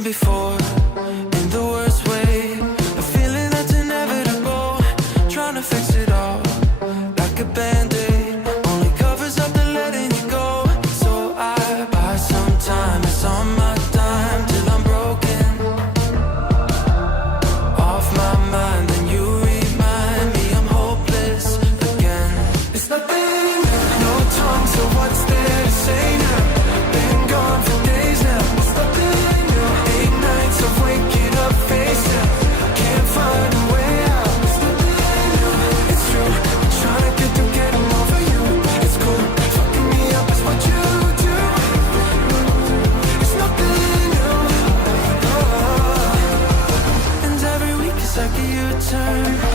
here before, in the worst way. A feeling that's inevitable, trying to fix it all like a band-aid, only covers up the letting you go. So I buy some time, it's on my dime till I'm broken, off my mind. Then you remind me I'm hopeless again. It's nothing new, no tongue, so what's there to say now? Been gone for days now. It's nothing new, 8 nights of waking up face down, can't find a way out. It's nothing new, it's true, I'm trying to get them over you. It's cool, fucking me up is what you do. It's nothing new, oh. And every week is like a U-turn.